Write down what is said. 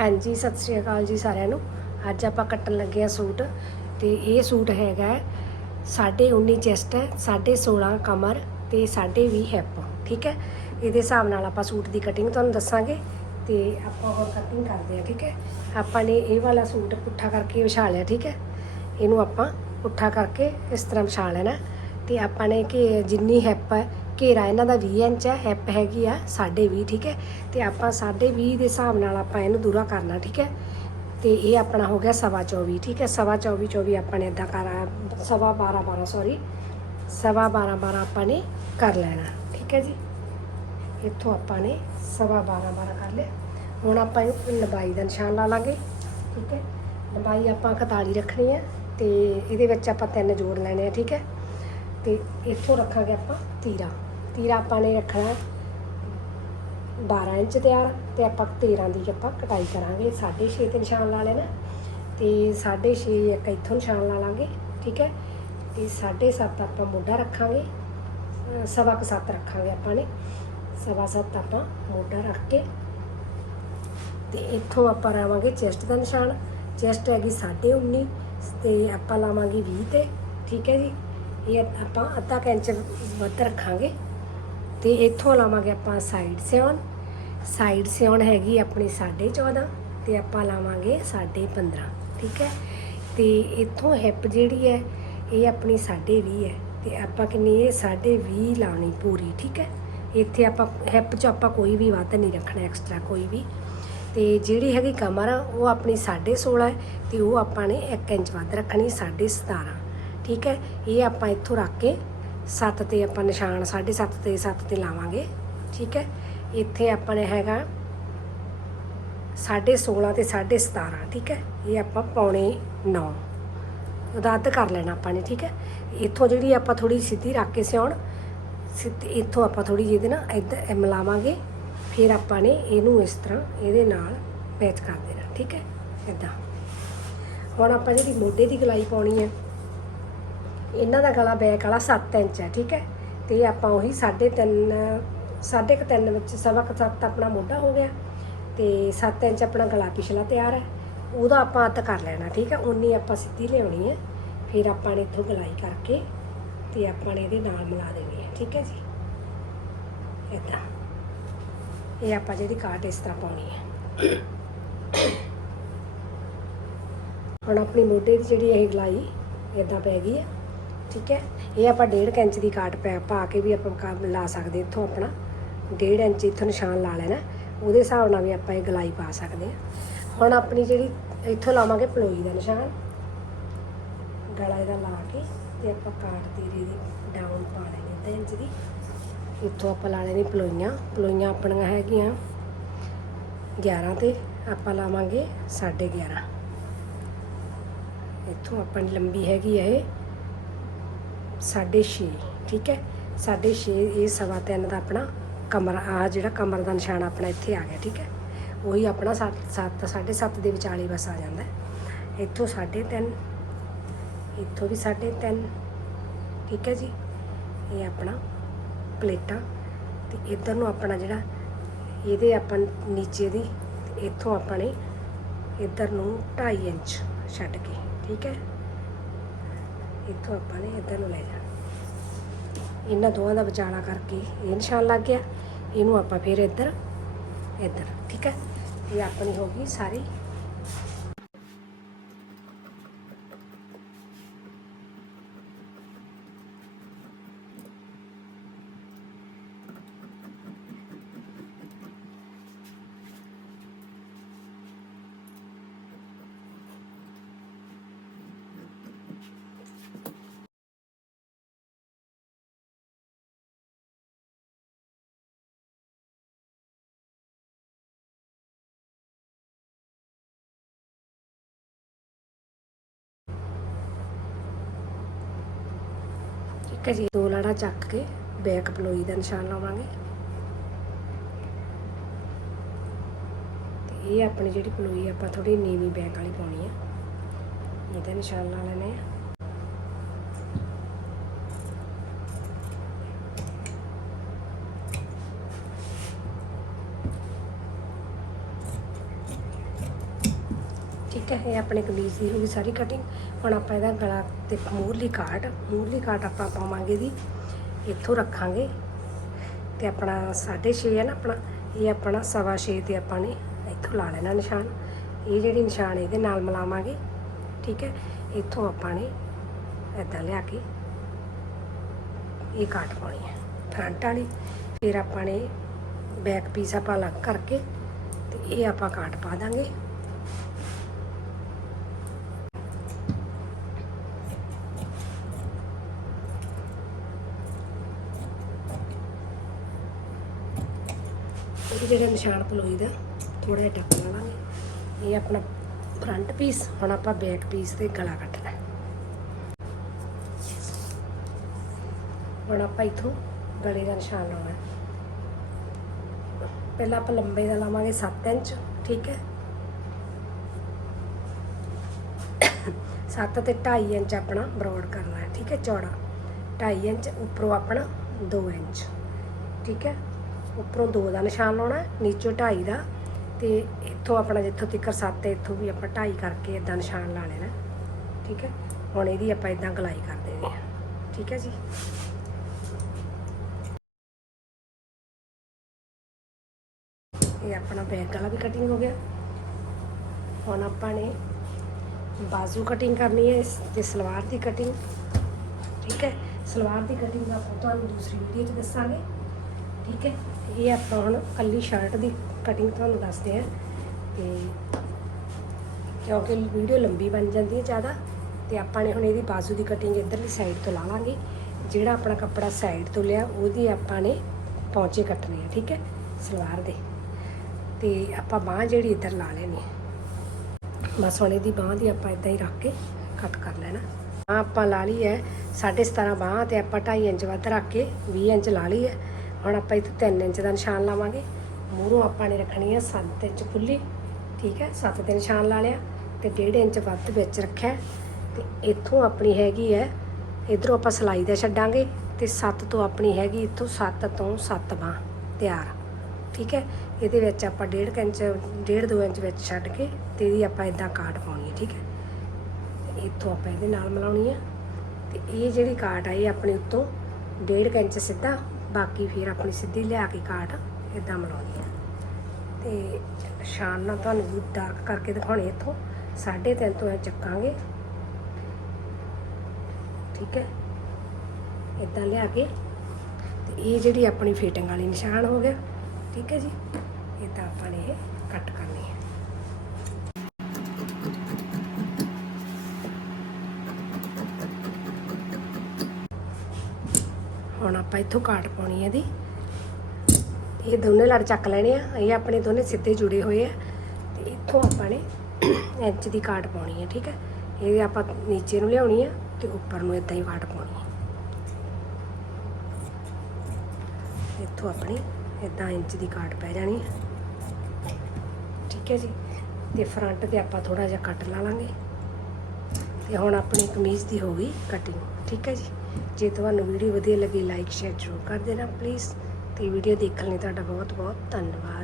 ਹਾਂਜੀ ਸਤਿ ਸ਼੍ਰੀ ਅਕਾਲ ਜੀ ਸਾਰਿਆਂ ਨੂੰ। ਅੱਜ ਆਪਾਂ ਕੱਟਣ ਲੱਗੇ ਆ ਸੂਟ ਤੇ ਇਹ ਸੂਟ ਹੈਗਾ ਹੈ, ਸਾਢੇ 19 ਚੈਸਟ ਹੈ ਸਾਢੇ 16 ਕਮਰ ਤੇ ਸਾਢੇ 20 ਹੈਪ ਠੀਕ ਹੈ? ਇਹਦੇ ਹਿਸਾਬ ਨਾਲ ਆਪਾਂ ਸੂਟ ਦੀ ਕਟਿੰਗ ਤੁਹਾਨੂੰ ਦੱਸਾਂਗੇ ਤੇ ਆਪਾਂ ਹੋਰ ਕਟਿੰਗ ਕਰਦੇ ਆ ਠੀਕ ਹੈ? ਆਪਾਂ ਨੇ ਇਹ ਵਾਲਾ ਸੂਟ ਪੁੱਠਾ ਕਰਕੇ ਵਿਛਾ ਲਿਆ ਠੀਕ ਹੈ? ਇਹਨੂੰ ਆਪਾਂ ਪੁੱਠਾ ਕਰਕੇ ਇਸ ਤਰ੍ਹਾਂ ਵਿਛਾ ਲੈਣਾ ਤੇ ਆਪਾਂ ਨੇ ਕਿ ਜਿੰਨੀ ਹੈਪ ਹੈ ਘੇਰਾ ਇਹਨਾਂ ਦਾ 20 ਇੰਚ ਹੈ ਹੈਪ ਹੈਗੀ ਆ ਸਾਢੇ 20 ਠੀਕ ਹੈ? ਤੇ ਆਪਾਂ ਸਾਢੇ 20 ਦੇ ਹਿਸਾਬ ਨਾਲ ਆਪਾਂ ਇਹਨੂੰ ਦੂਰਾ ਕਰਨਾ, ਠੀਕ ਹੈ? ਤੇ ਇਹ ਆਪਣਾ ਹੋ ਗਿਆ ਸਵਾ 24 ਠੀਕ ਹੈ? ਸਵਾ 24 24 ਆਪਾਂ ਨੇ ਇਦਾਂ ਕਰ, ਸਵਾ 12 12 ਸੌਰੀ ਸਵਾ 12 12 ਆਪਾਂ ਨੇ ਕਰ ਲੈਣਾ, ਠੀਕ ਹੈ ਜੀ? ਇੱਥੋਂ ਆਪਾਂ ਨੇ ਸਵਾ 12 12 ਕਰ ਲਿਆ। ਹੁਣ ਆਪਾਂ ਇਹ ਲੰਬਾਈ ਦਾ ਨਿਸ਼ਾਨ ਲਾ ਲਾਂਗੇ, ਠੀਕ ਹੈ? ਲੰਬਾਈ ਆਪਾਂ 41 ਰੱਖਣੀ ਹੈ ਤੇ ਇਹਦੇ ਵਿੱਚ ਆਪਾਂ ਤਿੰਨ ਜੋੜ ਲੈਣੇ ਆ, ਠੀਕ ਹੈ? ਤੇ ਇੱਥੋਂ ਰੱਖਾਂਗੇ ਆਪਾਂ ਤੀਰਾ। ਤੀਰਾ ਆਪਾਂ ਨੇ ਰੱਖਣਾ 12 ਇੰਚ ਤਿਆਰ, ਤੇ ਆਪਾਂ 13 ਦੀ ਆਪਾਂ ਕਟਾਈ ਕਰਾਂਗੇ 6.5 ਤੇ ਨਿਸ਼ਾਨ ਲਾ ਲੈਣਾ, ਤੇ 6.5 ਇੱਕ ਇੱਥੋਂ ਨਿਸ਼ਾਨ ਲਾ ਲਾਂਗੇ, ਠੀਕ ਹੈ? ਤੇ 7.5 ਆਪਾਂ ਮੋਢਾ ਰੱਖਾਂਗੇ ਸਵਾ ਕੁ ਸੱਤ ਰੱਖਾਂਗੇ ਆਪਾਂ ਨੇ, ਸਵਾ ਸੱਤ ਆਪਾਂ ਮੋਢਾ ਰੱਖ ਕੇ, ਤੇ ਇੱਥੋਂ ਆਪਾਂ ਲਾਵਾਂਗੇ ਚੈਸਟ ਦਾ ਨਿਸ਼ਾਨ, ਚੈਸਟ ਹੈਗੀ 19.5 ਤੇ ਆਪਾਂ ਲਾਵਾਂਗੇ 20 ਤੇ, ਠੀਕ ਹੈ ਜੀ? ਇਹ ਆਪਾਂ ਅੱਧਾ ਕੁ ਇੰਚ ਵੱਧ ਰੱਖਾਂਗੇ। ਤੇ ਇੱਥੋਂ ਲਾਵਾਂਗੇ ਆਪਾਂ ਸਾਈਡ ਸਿਉਣ ਸਾਈਡ ਸਿਉਣ ਹੈਗੀ ਆਪਣੀ 14.5 ਤੇ ਆਪਾਂ ਲਾਵਾਂਗੇ 15.5 ਠੀਕ ਹੈ? ਤੇ ਇੱਥੋਂ ਹਿੱਪ ਜਿਹੜੀ ਹੈ, ਇਹ ਆਪਣੀ 20.5 ਹੈ। ਤੇ ਆਪਾਂ ਕਿੰਨੀ ਇਹ 20.5 ਲਾਉਣੀ ਪੂਰੀ, ਠੀਕ ਹੈ? ਇੱਥੇ ਆਪਾਂ ਹਿੱਪ 'ਚ ਆਪਾਂ ਕੋਈ ਵੀ ਵੱਧ ਨਹੀਂ ਰੱਖਣਾ ਐਕਸਟਰਾ ਕੋਈ ਵੀ। ਤੇ ਜਿਹੜੀ ਹੈਗੀ ਕਮਰ ਉਹ ਆਪਣੀ 16.5 ਹੈ ਤੇ ਉਹ ਆਪਾਂ ਨੇ 1 ਇੰਚ ਵੱਧ ਰੱਖਣੀ 17.5 ਠੀਕ ਹੈ? ਇਹ ਆਪਾਂ ਇੱਥੋਂ ਰੱਖ ਕੇ 7 ਤੇ ਆਪਾਂ ਨਿਸ਼ਾਨ 7.5 ਤੇ 7 ਤੇ ਲਾਵਾਂਗੇ, ਠੀਕ ਹੈ? ਇੱਥੇ ਆਪਾਂ ਨੇ ਹੈਗਾ 16.5 ਤੇ 17.5 ਠੀਕ ਹੈ? ਇਹ ਆਪਾਂ ਪੌਣੇ 9 ਉਹਦਾ ਅੱਧ ਕਰ ਲੈਣਾ ਆਪਾਂ ਨੇ, ਠੀਕ ਹੈ? ਇੱਥੋਂ ਜਿਹੜੀ ਆਪਾਂ ਥੋੜੀ ਸਿੱਧੀ ਰੱਖ ਕੇ ਸਿਉਣ, ਸਿੱਧੀ ਇੱਥੋਂ ਆਪਾਂ ਥੋੜੀ ਜਿਹੀ ਇਹਦੇ ਨਾਲ ਇੱਧਰ ਮਿਲਾਵਾਂਗੇ ਫਿਰ ਆਪਾਂ ਨੇ ਇਹਨੂੰ ਇਸ ਤਰ੍ਹਾਂ ਇਹਦੇ ਨਾਲ ਮੈਚ ਕਰ ਦੇਣਾ, ਠੀਕ ਹੈ? ਇਦਾਂ। ਹੁਣ ਆਪਾਂ ਜਿਹੜੀ ਮੋਢੇ ਦੀ ਗਲਾਈ ਪਾਉਣੀ ਹੈ ਇਹਨਾਂ ਦਾ ਗਲਾ ਬੈਕ ਵਾਲਾ 7 ਇੰਚ ਹੈ, ਠੀਕ ਹੈ? ਤੇ ਆਪਾਂ ਉਹੀ 3.5 ਸਾਢੇ ਕੁ ਤਿੰਨ ਵਿੱਚ ਸਵਾ ਕੁ ਸੱਤ ਆਪਣਾ ਮੋਢਾ ਹੋ ਗਿਆ ਤੇ 7 ਇੰਚ ਆਪਣਾ ਗਲਾ ਪਿਛਲਾ ਤਿਆਰ ਹੈ। ਉਹਦਾ ਆਪਾਂ ਅੱਤ ਕਰ ਲੈਣਾ, ਠੀਕ ਹੈ? ਉਨੀ ਆਪਾਂ ਸਿੱਧੀ ਲਿਆਉਣੀ ਹੈ। ਫਿਰ ਆਪਾਂ ਨੇ ਇੱਥੋਂ ਗਲਾਈ ਕਰਕੇ ਤੇ ਆਪਾਂ ਨੇ ਇਹਦੇ ਨਾਲ ਮਿਲਾ ਦੇਣੀ ਹੈ, ਠੀਕ ਹੈ ਜੀ? ਇਦਾਂ ਇਹ ਆਪਾਂ ਜਿਹੜੀ ਕਾਟ ਇਸ ਤਰ੍ਹਾਂ ਪਾਉਣੀ ਹੈ। ਹੁਣ ਆਪਣੀ ਮੋਢੇ ਦੀ ਜਿਹੜੀ ਇਹ ਗਲਾਈ ਇਦਾਂ ਪੈ ਗਈ ਹੈ। ਠੀਕ ਹੈ? ਇਹ ਆਪਾਂ 1.5 ਇੰਚ ਦੀ ਕਾਟ ਪੈ, ਪਾ ਕੇ ਵੀ ਆਪਾਂ ਕਾ- ਲਾ ਸਕਦੇ ਇੱਥੋਂ ਆਪਣਾ। 1.5 ਇੰਚ ਇੱਥੋਂ ਨਿਸ਼ਾਨ ਲਾ ਲੈਣਾ ਉਹਦੇ ਹਿਸਾਬ ਨਾਲ ਵੀ ਆਪਾਂ ਇਹ ਗਲਾਈ ਪਾ ਸਕਦੇ ਹਾਂ। ਹੁਣ ਆਪਣੀ ਜਿਹੜੀ ਇੱਥੋਂ ਲਾਵਾਂਗੇ ਪਲੋਈ ਦਾ ਨਿਸ਼ਾਨ। ਗਲਾ ਇਹਦਾ ਲਾ ਕੇ ਤੇ ਆਪਾਂ ਕਾਟ ਤੀਰੇ ਦੀ ਡਾਊਨ ਪਾ ਲੈਣੀ 2 ਇੰਚ ਦੀ। ਇੱਥੋਂ ਆਪਾਂ ਲਾ ਲੈਣੀ ਪਲੋਈਆਂ। ਪਲੋਈਆਂ ਆਪਣੀਆਂ ਹੈਗੀਆਂ 11 ਤੇ। ਆਪਾਂ ਲਾਵਾਂਗੇ 11.5 ਇੱਥੋਂ ਆਪਾਂ ਲੰਬੀ ਹੈਗੀ ਇਹ। 6.5 ਠੀਕ ਹੈ? 6.5 ਇਹ ਸਵਾ ਤਿੰਨ ਦਾ ਆਪਣਾ ਕਮਰ, ਆ ਜਿਹੜਾ ਕਮਰ ਦਾ ਨਿਸ਼ਾਨ ਆਪਣਾ ਇੱਥੇ ਆ ਗਿਆ, ਠੀਕ ਹੈ? ਉਹੀ ਆਪਣਾ 7 7 7.5 ਦੇ ਵਿਚਾਲੇ ਬਸ ਆ ਜਾਂਦਾ ਹੈ। ਇੱਥੋਂ 3.5 ਇੱਥੋਂ ਵੀ 3.5 ਠੀਕ ਹੈ ਜੀ? ਇਹ ਆਪਣਾ ਪਲੇਟਾਂ ਤੇ ਇਧਰ ਨੂੰ ਆਪਣਾ ਜਿਹੜਾ ਇਹਦੇ ਆਪਾਂ ਨੀਚੇ ਦੀ, ਇੱਥੋਂ ਆਪਾਂ ਨੇ ਇਧਰ ਨੂੰ 2.5 ਇੰਚ ਛੱਡ ਕੇ, ਠੀਕ ਹੈ? ਇੱਥੋਂ ਆਪਾਂ ਨੇ ਇੱਧਰ ਨੂੰ ਲੈ ਜਾਣਾ। ਇਹਨਾਂ ਦੋਵਾਂ ਦਾ ਵਿਚਾਲਾ ਕਰਕੇ ਇਹ ਨਿਸ਼ਾਨ ਲੱਗ ਗਿਆ। ਇਹਨੂੰ ਆਪਾਂ ਫਿਰ ਇੱਧਰ ਇੱਧਰ, ਠੀਕ ਹੈ? ਇਹ ਆਪਣੀ ਹੋ ਗਈ ਸਾਰੀ ਠੀਕ ਹੈ ਜੀ ਦੋ ਲਾੜਾ ਚੱਕ ਕੇ ਬੈਕ ਪਲੋਈ ਦਾ ਨਿਸ਼ਾਨ ਲਾਵਾਂਗੇ। ਤੇ ਇਹ ਆਪਣੀ ਜਿਹੜੀ ਪਲੋਈ ਆਪਾਂ ਥੋੜੀ ਨੀਵੀਂ ਬੈਕ ਵਾਲੀ ਪਾਉਣੀ ਆ। ਇਹਦਾ ਨਿਸ਼ਾਨ ਲਾ ਲੈਣੇ ਆ। ਠੀਕ ਹੈ, ਇਹ ਆਪਣੇ ਕਮੀਜ਼ ਦੀ ਹੋ ਗਈ ਸਾਰੀ ਕਟਿੰਗ ਹੁਣ ਆਪਾਂ ਇਹਦਾ ਗਲਾ ਤੇ ਮੂਰਲੀ ਕਾਟ ਮੂਰਲੀ ਕਾਟ ਆਪਾਂ ਪਾਵਾਂਗੇ ਦੀ ਇੱਥੋਂ ਰੱਖਾਂਗੇ। ਤੇ ਆਪਣਾ 6.5 ਹੈ ਨਾ ਆਪਣਾ, ਇਹ ਆਪਣਾ ਸਵਾ ਛੇ ਤੇ ਆਪਾਂ ਨੇ ਇੱਥੋਂ ਲਾ ਲੈਣਾ ਨਿਸ਼ਾਨ। ਇਹ ਜਿਹੜੀ ਨਿਸ਼ਾਨ ਇਹਦੇ ਨਾਲ ਮਿਲਾਵਾਂਗੇ। ਠੀਕ ਹੈ, ਇੱਥੋਂ ਆਪਾਂ ਨੇ ਇਦਾਂ ਲਿਆ ਕੇ ਇਹ ਕਾਟ ਪਾਉਣੀ ਹੈ। ਫਰੰਟ ਵਾਲੀ, ਫਿਰ ਆਪਾਂ ਨੇ ਬੈਕ ਪੀਸ ਆਪਾਂ ਅਲੱਗ ਕਰਕੇ ਤੇ ਇਹ ਆਪਾਂ ਕਾਟ ਪਾ ਦਾਂਗੇ। ਜਿਹੜਾ ਨਿਸ਼ਾਨ ਪਲੋਈ ਦਾ ਥੋੜਾ ਜਿਹਾ ਟੱਕ ਲਾਵਾਂਗੇ। ਇਹ ਆਪਣਾ ਫਰੰਟ ਪੀਸ ਹੁਣ ਆਪਾਂ ਬੈਕ ਪੀਸ ਤੇ ਗਲਾ ਕੱਟਣਾ। ਹੁਣ ਆਪਾਂ ਇਥੋਂ ਗਲੇ ਦਾ ਨਿਸ਼ਾਨ ਲਾਉਣਾ। ਪਹਿਲਾਂ ਆਪਾਂ ਲੰਬੇ ਦਾ ਲਾਵਾਂਗੇ 7 ਇੰਚ, ਠੀਕ ਹੈ? 7 ਤੇ 2.5 ਇੰਚ ਆਪਣਾ ਬਰੋਡ ਕਰਨਾ ਹੈ, ਠੀਕ ਹੈ, ਚੌੜਾ। 2.5 ਇੰਚ, ਉੱਪਰੋਂ ਆਪਣਾ 2 ਇੰਚ, ਠੀਕ ਹੈ? ਉੱਪਰੋਂ 2 ਦਾ ਨਿਸ਼ਾਨ ਲਾਉਣਾ, ਨੀਚੋਂ 2.5 ਦਾ ਤੇ ਇੱਥੋਂ ਆਪਣਾ ਜਿੱਥੋਂ ਤੱਕ 7 ਹੈ, ਇੱਥੋਂ ਵੀ ਆਪਾਂ 2.5 ਕਰਕੇ ਇਦਾਂ ਨਿਸ਼ਾਨ ਲਾ ਲੈਣਾ। ਠੀਕ ਹੈ? ਹੁਣ ਇਹਦੀ ਆਪਾਂ ਇਦਾਂ ਗਲਾਈ ਕਰ ਦੇਣੀ ਹੈ ਠੀਕ ਹੈ ਜੀ? ਇਹ ਆਪਣਾ ਬੈਕ ਵਾਲਾ ਵੀ ਕਟਿੰਗ ਹੋ ਗਿਆ। ਹੁਣ ਆਪਾਂ ਨੇ ਬਾਜ਼ੂ ਕਟਿੰਗ ਕਰਨੀ ਹੈ, ਇਸ ਤੇ ਸਲਵਾਰ ਦੀ ਕਟਿੰਗ ਠੀਕ ਹੈ? ਸਲਵਾਰ ਦੀ ਕਟਿੰਗ ਦਾ ਆਪਾਂ ਤੁਹਾਨੂੰ ਦੂਸਰੀ ਵੀਡੀਓ 'ਚ ਦੱਸਾਂਗੇ। ਠੀਕ ਹੈ? ਇਹ ਆਪਾਂ ਹੁਣ ਕੱਲੀ ਸ਼ਰਟ ਦੀ ਕਟਿੰਗ ਤੁਹਾਨੂੰ ਦੱਸਦੇ ਆ ਤੇ ਕਿਉਂਕਿ ਵੀਡੀਓ ਲੰਬੀ ਬਣ ਜਾਂਦੀ ਹੈ ਜ਼ਿਆਦਾ ਤੇ ਆਪਾਂ ਨੇ ਹੁਣ ਇਹਦੀ ਬਾਜ਼ੂ ਦੀ ਕਟਿੰਗ ਇਧਰਲੀ ਸਾਈਡ ਤੋਂ ਲਾ ਲਾਂਗੇ, ਜਿਹੜਾ ਆਪਣਾ ਕੱਪੜਾ ਸਾਈਡ ਤੋਂ ਲਿਆ ਉਹਦੀ ਆਪਾਂ ਨੇ ਪੌਂਚੇ ਕੱਟਣੇ ਆ, ਠੀਕ ਹੈ? ਸਲਵਾਰ ਦੇ। ਤੇ ਆਪਾਂ ਬਾਹ ਜਿਹੜੀ ਇੱਧਰ ਲਾ ਲੈਣੀ ਬਸ ਹੁਣ ਇਹਦੀ ਬਾਹ ਦੀ ਆਪਾਂ ਇਦਾਂ ਹੀ ਰੱਖ ਕੇ ਕੱਟ ਕਰ ਲੈਣਾ। ਬਾਂਹ ਆਪਾਂ ਲਾ ਲਈ ਹੈ 17.5 ਬਾਹ ਤੇ ਆਪਾਂ 2.5 ਇੰਚ ਵੱਧ ਰੱਖ ਕੇ 20 ਇੰਚ ਲਾ ਲਈ ਹੈ। ਹੁਣ ਆਪਾਂ ਇੱਥੇ 3 ਇੰਚ ਦਾ ਨਿਸ਼ਾਨ ਲਾਵਾਂਗੇ। ਮੂਹਰੋਂ ਆਪਾਂ ਨੇ ਰੱਖਣੀ ਹੈ 7 ਇੰਚ ਖੁੱਲੀ ਠੀਕ ਹੈ? 7 ਦੇ ਨਿਸ਼ਾਨ ਲਾ ਲਿਆ ਤੇ 1.5 ਇੰਚ ਵੱਧ ਵਿੱਚ ਰੱਖਿਆ। ਤੇ ਇੱਥੋਂ ਆਪਣੀ ਹੈਗੀ ਹੈ, ਇਧਰੋਂ ਆਪਾਂ ਸਲਾਈ ਦਾ ਛੱਡਾਂਗੇ ਤੇ 7 ਤੋਂ ਆਪਣੀ ਹੈਗੀ ਇੱਥੋਂ 7 ਤੋਂ 7 ਬਾਂਹ ਤਿਆਰ, ਠੀਕ ਹੈ? ਇਹਦੇ ਵਿੱਚ ਆਪਾਂ 1.5 ਇੰਚ 1.5 2 ਇੰਚ ਵਿੱਚ ਛੱਡ ਕੇ ਤੇ ਇਹਦੀ ਆਪਾਂ ਇਦਾਂ ਕਾਟ ਪਾਉਣੀ ਹੈ, ਠੀਕ ਹੈ? ਇੱਥੋਂ ਆਪਾਂ ਇਹਦੇ ਨਾਲ ਮਿਲਾਉਣੀ ਹੈ ਤੇ ਇਹ ਜਿਹੜੀ ਕਾਟ ਆ, ਇਹ ਆਪਣੇ ਉੱਤੋਂ 1.5 ਇੰਚ ਸਿੱਧਾ ਬਾਕੀ ਫਿਰ ਆਪਣੀ ਸਿੱਧੀ ਲਿਆ ਕੇ ਕਾਟ ਇਦਾਂ ਮਿਲਾਉਣੀ ਹੈ ਤੇ ਸ਼ਾਨ ਨਾਲ ਤੁਹਾਨੂੰ ਵੀ ਡਾਰਕ ਕਰਕੇ ਦਿਖਾਉਣੇ ਇੱਥੋਂ। 3.5 ਤੋਂ ਇਹ ਚੱਕਾਂਗੇ। ਠੀਕ ਹੈ? ਇਦਾਂ ਲਿਆ ਕੇ। ਤੇ ਇਹ ਜਿਹੜੀ ਆਪਣੀ ਫਿਟਿੰਗ ਵਾਲੀ ਨਿਸ਼ਾਨ ਹੋ ਗਿਆ। ਠੀਕ ਹੈ ਜੀ? ਇਦਾਂ ਆਪਾਂ ਨੇ ਇਹ ਕੱਟ ਕਰਨੀ ਹੈ ਹੁਣ ਆਪਾਂ ਇੱਥੋਂ ਕਾਟ ਪਾਉਣੀ ਹੈ ਇਹਦੀ। ਇਹ ਦੋਨੇ ਲੜ ਚੱਕ ਲੈਣੇ ਆ। ਇਹ ਆਪਣੇ ਦੋਨੇ ਸਿੱਧੇ ਜੁੜੇ ਹੋਏ ਆ। ਤੇ ਇੱਥੋਂ ਆਪਾਂ ਨੇ ਇੰਚ ਦੀ ਕਾਟ ਪਾਉਣੀ ਹੈ ਠੀਕ ਹੈ ਇਹ ਆਪਾਂ ਨੀਚੇ ਨੂੰ ਲਿਆਉਣੀ ਆ ਤੇ ਉੱਪਰ ਨੂੰ ਇਦਾਂ ਹੀ ਕਾਟ ਪਾਉਣੀ ਹੈ ਇੱਥੋਂ ਆਪਣੀ ਇਦਾਂ ਇੰਚ ਦੀ ਕਾਟ ਪੈ ਜਾਣੀ ਹੈ ਠੀਕ ਹੈ ਜੀ? ਤੇ ਫਰੰਟ ਤੇ ਆਪਾਂ ਥੋੜਾ ਜਿਹਾ ਕੱਟ ਲਾ ਲਾਂਗੇ। ਤੇ ਹੁਣ ਆਪਣੀ ਕਮੀਜ਼ ਦੀ ਹੋ ਗਈ ਕਟਿੰਗ ਠੀਕ ਹੈ ਜੀ? ਜੇ ਤੁਹਾਨੂੰ ਵੀਡੀਓ ਵਧੀਆ ਲੱਗੀ ਲਾਈਕ ਸ਼ੇਅਰ ਜ਼ਰੂਰ ਕਰ ਦੇਣਾ ਪਲੀਜ਼ ਤੇ ਵੀਡੀਓ ਦੇਖਣ ਲਈ ਤੁਹਾਡਾ ਬਹੁਤ ਬਹੁਤ ਧੰਨਵਾਦ।